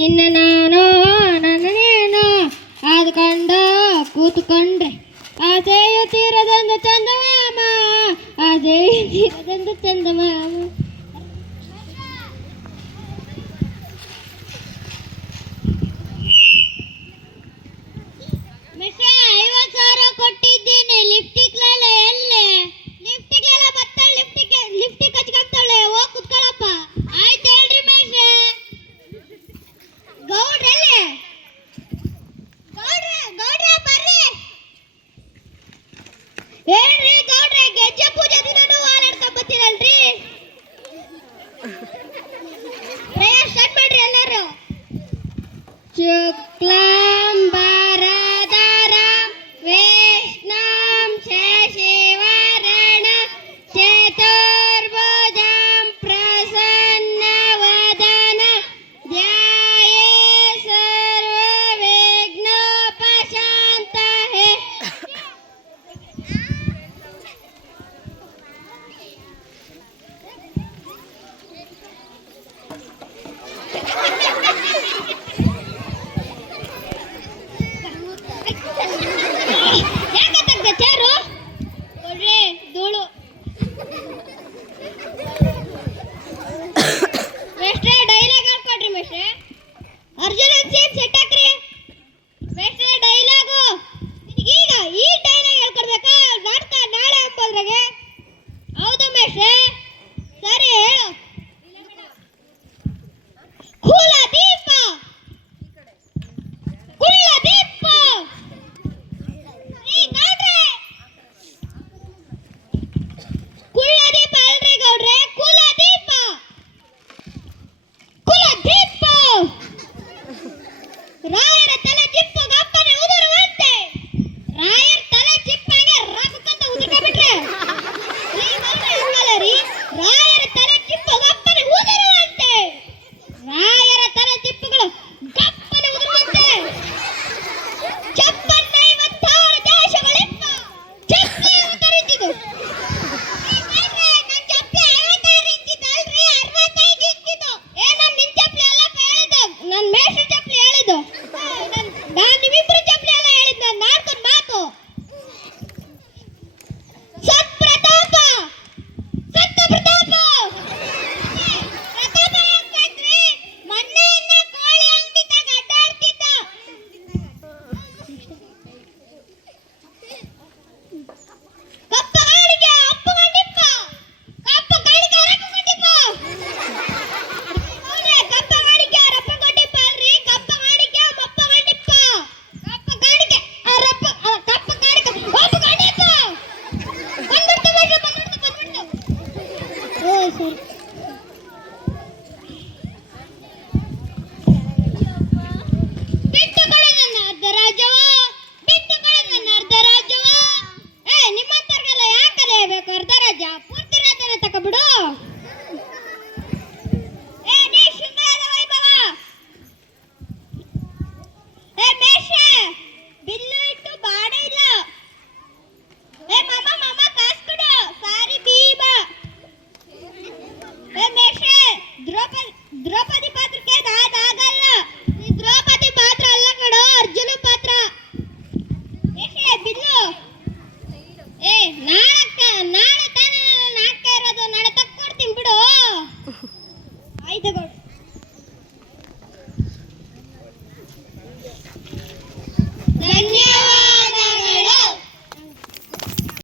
ನಿನ್ನ ನಾನು ನನ್ನ ನೀನು ಆದ್ಕೊಂಡ ಕೂತ್ಕೊಂಡ್ರೆ ಆಸೆಯು ತೀರದಂದು ಚಂದಮಾಮ, ಆಸೆಯು ತೀರದಂದು ಚಂದಮಾಮ. ಮಿಸ್ಸೆ 50,000 ಕೊಟ್ಟಿದ್ದೀನಿ. ಲಿಫ್ಟಿಗ್ಲೆಲ್ಲ ಎಲ್ಲೇ? ಲಿಫ್ಟಿಗ್ಲೆಲ್ಲ ಬರ್ತಾಳೆ. ಲಿಫ್ಟಿಗೆ ಹಚ್ಕೊಂತಾಳೆ. ಹೋಗಿ ಕುತ್ಕೊಳ್ಳಪ್ಪ. ಆಯ್ತು ಹೇಳ್ರಿ ಮಿಸ್ಸೆ. ಗೌಡ್ರಲ್ಲೇ? ಗೌಡ್ರೆ ಬರ್ರಿ. ಹೇಳ್ರಿ ಗೌಡ್ರೆ, ಗೆಜ್ಜೆ ಪೂಜೆ ದಿನನೂ ಹಾಲಾಡ್ಕೊಂಡ್ ಬರ್ತೀರಲ್ರಿ? ಪ್ರೇಯರ್ ಸ್ಟಾರ್ಟ್ ಮಾಡ್ರಿ ಎಲ್ಲರೂ. ಶುಕ್ಲಾಂ ಭರಧರಂ ವಿಷ್ಣುಂ ಶಶಿವರ್ಣಂ ಚತುರ್ಭುಜಂ ಪ್ರಸನ್ನವದನಂ ಧ್ಯಾಯೇತ್ ಸರ್ವವಿಘ್ನೋಪಶಾಂತಯೇ. ಯಾಕೆ ತೆಗ್ದೆ ಚೇರು? ಕೊಡ್ರಿ ಧೂಳು. ಮೇಷ್ಟ್ರೆ ಡೈಲಾಗ್ ಹೇಳ್ಕೊಡ್ರಿ ಮೇಷ್ಟ್ರೆ. ಅರ್ಜುನ ಸೀಟ್ ಸೆಟ್ ಹಾಕ್ರಿ. ಮೇಷ್ಟ್ರೆ ಡೈಲಾಗು ಈಗ ಈ ಡೈಲಾಗ್ ಹೇಳ್ಕೊಡ್ಬೇಕಾ? ನಾಟಕ ನಾಳೆ ಹಾಕೋದ್ರಾಗೆ. ಹೌದು ಮೇಷ್ಟ್ರೆ. ಸರಿ ಹೇಳು. ಕುಲದೀಪ ಕುಲದೀಪ. ಈ ಗೌಡ್ರೆ ಕುಲದೀಪ ಅಲ್ರಿ ಗೌಡ್ರೆ, ಕುಲದೀಪ ಕುಲದೀಪ. ರಾಯರ ತಲೆ ಚಿಪ್ಪು ಗಪ್ಪನೆ ಉದುರುವಂತೆ. ರಾಯರ ತಲೆ ಚಿಪ್ಪಂಗೆ ರಕ್ಕಂತ ಉದುರ್ಕೊಂಡ್ಬಿಟ್ರೆ ರೀ ಗೌಡ್ರೆ ಹಂಗಲ್ಲ ರೀ. ರಾಯರ ತಲೆ ಚಿಪ್ಪು ಗಪ್ಪನೆ ಉದುರುವಂತೆ. ರಾಯರ ತಲೆ ಚಿಪ್ಪುಗಳು ಗಪ್ಪನೆ ಉದುರುವಂತೆ. ಚಪ್ಪನ್ನ 56 ದೇಶಗಳಿಪ್ಪ ಚಪ್ಪಲಿ ಉತ್ತರಿಸಿದು. ನನ್ನ ಚಪ್ಪಲಿ 56 ಇಂಚಿದ್ದಲ್ರಿ, 65 ಇಂಚಿದ್ದು. ನಾನು ನಿನ್ ಚಪ್ಪಲಿ ಅಲ್ಲಪ್ಪ ಹೇಳಿದ್ದು, ನನ್ನ ಮೇಷ್ಟ್ರ ಚಪ್ಪಲಿ ಹೇಳಿದ್ದು. ನಾನು ನಿಮ್ಮಿಬ್ರು ಚಪ್ಪಲಿ ಎಲ್ಲ ಹೇಳಿದ್ದು. ನಾನು ಮಾಡ್ಕೊಂಡು ಮಾತು. ಸತ್ಪ್ರತಾಪ ಸತ್ಪ್ರತಾಪ ಪ್ರತಾಪ ಯಾಕಂದ್ರಿ? ಮೊನ್ನೆಯನ್ನ ಕೋಳಿ ಅಂಗಡಿದಾಗ ಅಡ್ಡಾಡ್ತಿದ್ದ. ಕಪ್ಪಗಾಣಿಕೆ ಅಪ್ಪಗಂಡಿಪ್ಪ. ಕಪ್ಪಗಾಣಿಕೆ ರಪ್ಪಗಂಡಿಪ್ಪ. ಹೌದೇ, ಕಪ್ಪಗಾಣಿಕೆ ರಪ್ಪಗಂಡಿಪ್ಪ ಅಲ್ರಿ, ಕಪ್ಪಗಾಣಿಕೆ ಮಪ್ಪಗಂಡಿಪ್ಪ. ಕಪ್ಪಗಾಣಿಕೆ ಕಪ್ಪಗಾಣಿಕೆ ಒಪ್ಪಗಂಡಿಪ್ಪ. ಬಂದ್ಬಿಡ್ತು ಮೇಷ್ಟ್ರೆ, ಬಂದ್ಬಿಡ್ತು. ಓ ಸರಿ. ಬಿಟ್ಟುಕೊಡು ನನ್ನ ಅರ್ಧ ರಾಜ್ಯವ, ಬಿಟ್ಟುಕೊಡು ನನ್ನ ಅರ್ಧ ರಾಜ್ಯವ. ನಿಮ್ಮಂತರ್ಗೆಲ್ಲ ಯಾಕಲೆ ಬೇಕು ಅರ್ಧ ರಾಜ್ಯ? ಪೂರ್ತಿ ರಾಜ್ಯನ ತಕೊಬಿಡು.